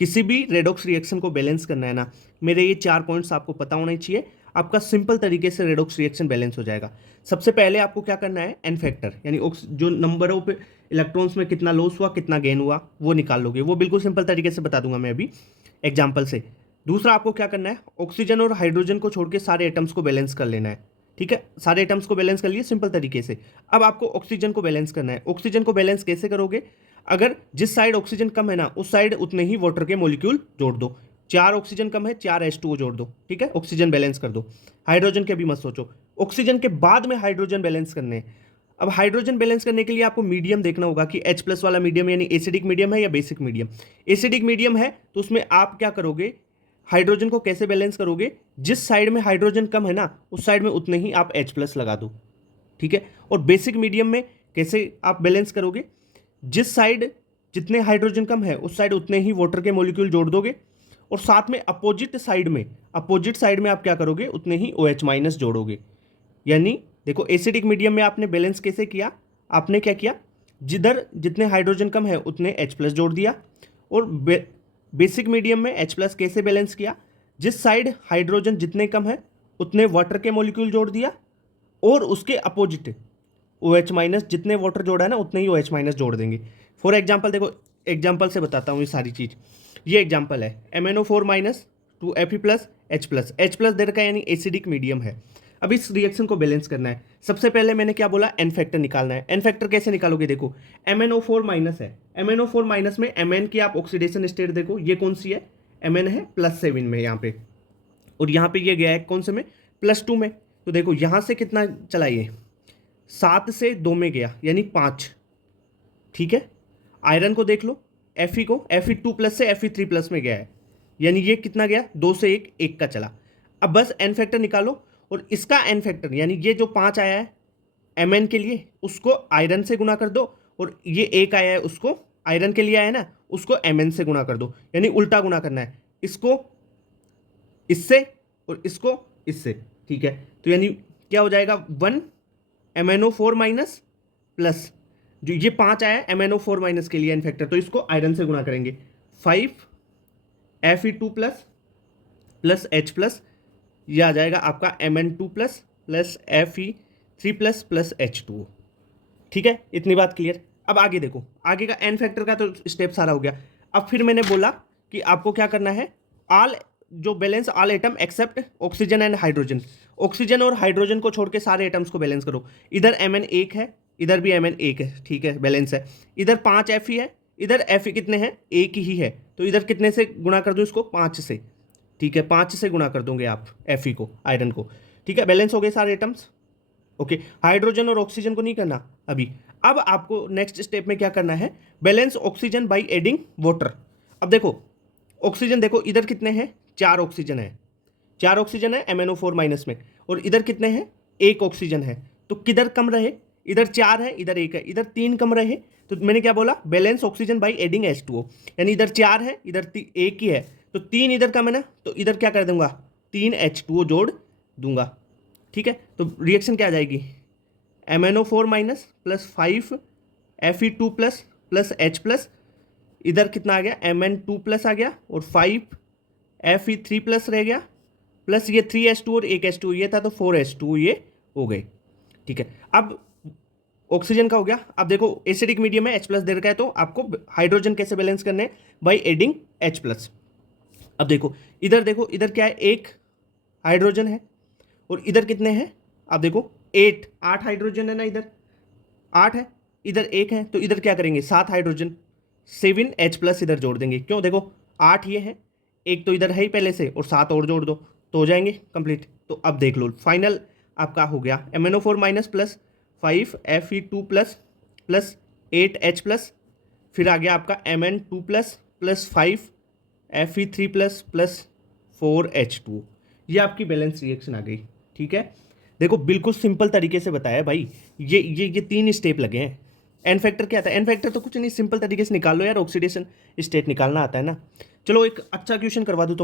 किसी भी redox reaction को बैलेंस करना है ना, मेरे ये 4 पॉइंट्स आपको पता होने चाहिए, आपका सिंपल तरीके से रेडॉक्स रिएक्शन बैलेंस हो जाएगा। सबसे पहले आपको क्या करना है, एन फैक्टर यानी जो नंबर ऑफ इलेक्ट्रॉन्स में कितना लॉस हुआ कितना गेन हुआ वो निकाल लोगे, वो बिल्कुल सिंपल तरीके से बता दूंगा मैं अभी एग्जाम्पल से। दूसरा आपको क्या करना है, ऑक्सीजन और हाइड्रोजन को छोड़ के सारे एटम्स को बैलेंस कर लेना है। ठीक है, सारे एटम्स को बैलेंस कर लिए सिंपल तरीके से। अब आपको ऑक्सीजन को बैलेंस करना है। ऑक्सीजन को बैलेंस कैसे करोगे, अगर जिस साइड ऑक्सीजन कम है ना उस साइड उतने ही वाटर के मॉलिक्यूल जोड़ दो। 4 ऑक्सीजन कम है 4 H2O जोड़ दो। ठीक है, ऑक्सीजन बैलेंस कर दो। हाइड्रोजन के अभी मत सोचो, ऑक्सीजन के बाद में हाइड्रोजन बैलेंस करने हैं। अब हाइड्रोजन बैलेंस करने के लिए आपको मीडियम देखना होगा कि H+ वाला मीडियम यानी एसिडिक मीडियम है या बेसिक मीडियम। एसिडिक मीडियम है तो उसमें आप क्या करोगे, हाइड्रोजन को कैसे बैलेंस करोगे, जिस साइड में हाइड्रोजन कम है ना उस साइड में उतने ही आप H+ लगा दो। ठीक है, और बेसिक मीडियम में कैसे आप बैलेंस करोगे, जिस साइड जितने हाइड्रोजन कम है उस साइड उतने ही वाटर के मॉलिक्यूल जोड़ दोगे, और साथ में अपोजिट साइड में आप क्या करोगे, उतने ही OH- जोड़ोगे। यानी देखो एसिडिक मीडियम में आपने बैलेंस कैसे किया, आपने क्या किया, जिधर जितने हाइड्रोजन कम है उतने H+ जोड़ दिया। और बेसिक मीडियम में H+ कैसे बैलेंस किया, जिस साइड हाइड्रोजन जितने कम है उतने वाटर के मॉलिक्यूल जोड़ दिया, और उसके अपोजिट OH- जितने वाटर जोड़ा है ना उतने ही OH- जोड़ देंगे। फॉर एग्जाम्पल देखो, एग्जाम्पल से बताता हूँ ये सारी चीज़। ये एग्जाम्पल है MnO4- टू Fe+H+। H+ दे रखा है यानी एसिडिक मीडियम है। अब इस रिएक्शन को बैलेंस करना है। सबसे पहले मैंने क्या बोला, एन फैक्टर निकालना है। एन फैक्टर कैसे निकालोगे, देखो MnO4- है, MnO4- में Mn की आप ऑक्सीडेशन स्टेट देखो, ये कौन सी है, Mn है +7 में यहाँ पे, और यहाँ पे ये गया है कौन से में, +2 में। तो देखो यहाँ से कितना चला, ये 7 से 2 में गया यानी 5। ठीक है, आयरन को देख लो, Fe को Fe2+ से Fe3+ में गया है, यानी ये कितना गया, 2 से 1 1 का चला। अब बस एन फैक्टर निकालो, और इसका एन फैक्टर यानी ये जो 5 आया है Mn के लिए उसको आयरन से गुना कर दो, और ये 1 आया है उसको आयरन के लिए आया है ना उसको Mn से गुना कर दो, यानी उल्टा गुना करना है, इसको इससे और इसको इससे। ठीक है, तो यानी क्या हो जाएगा, 1 MnO4- प्लस जो ये 5 आया MnO4- के लिए एन फैक्टर, तो इसको आयरन से गुना करेंगे, 5 Fe2+ प्लस H+, ये आ जाएगा आपका Mn2+ plus Fe3+ plus H2O। ठीक है, इतनी बात क्लियर। अब आगे देखो, आगे का एन फैक्टर का तो स्टेप सारा हो गया। अब फिर मैंने बोला कि आपको क्या करना है, ऑल जो balance all atom except oxygen and hydrogen, oxygen और हाइड्रोजन को छोड़ के सारे एटम्स को बैलेंस करो। इधर Mn 1 है, इधर भी Mn 1 है, ठीक है बैलेंस है। इधर 5 Fe है, इधर Fe कितने हैं, एक ही है, तो इधर कितने से गुणा कर दूं इसको, 5 से। ठीक है, 5 से गुणा कर दोगे आप Fe को, आयरन को। ठीक है, बैलेंस हो गए सारे एटम्स। ओके, हाइड्रोजन और ऑक्सीजन को नहीं करना अभी। अब आपको नेक्स्ट स्टेप में क्या करना है, balance oxygen by adding water. अब देखो ऑक्सीजन, देखो इधर कितने हैं, 4 ऑक्सीजन है, 4 ऑक्सीजन है MnO4- में, और इधर कितने हैं, 1 ऑक्सीजन है। तो किधर कम रहे, इधर 4 है इधर 1 है, इधर 3 कम रहे। तो मैंने क्या बोला, balance oxygen by adding H2O, यानी इधर 4 है इधर 1 ही है, तो 3 इधर कम है ना, तो इधर क्या कर दूंगा, 3 H2O जोड़ दूंगा। ठीक है, तो रिएक्शन क्या आ जाएगी, MnO4- plus 5 Fe2+ plus H+, इधर कितना आ गया, Mn2+ आ गया, और 5 Fe3+ रह गया, प्लस ये 3H2 और 1 H2 ये था, तो 4H2 ये हो गए। ठीक है, अब ऑक्सीजन का हो गया। अब देखो एसिडिक मीडियम में H+ दे रखा है, तो आपको हाइड्रोजन कैसे बैलेंस करने हैं, बाई एडिंग H+। अब देखो इधर क्या है, 1 हाइड्रोजन है, और इधर कितने हैं, आप देखो 8 हाइड्रोजन है ना, इधर 8 है इधर 1 है, तो इधर क्या करेंगे, 7 हाइड्रोजन, 7H+ इधर जोड़ देंगे। क्यों, देखो 8 ये है, एक तो इधर है ही पहले से, और 7 और जोड़ दो तो हो जाएंगे कंप्लीट। तो अब देख लो फाइनल आपका हो गया MnO4- plus 5 Fe2+ plus 8H+, फिर आ गया आपका Mn2+ plus 5 Fe3+ plus 4H2। ये आपकी बैलेंस रिएक्शन आ गई। ठीक है, देखो बिल्कुल सिंपल तरीके से बताया भाई, ये 3 स्टेप लगे हैं। एन फैक्टर क्या आता है, एन फैक्टर तो कुछ नहीं, सिंपल तरीके से निकाल लो यार, ऑक्सीडेशन स्टेट निकालना आता है ना। चलो एक अच्छा क्वेश्चन करवा दूँ तो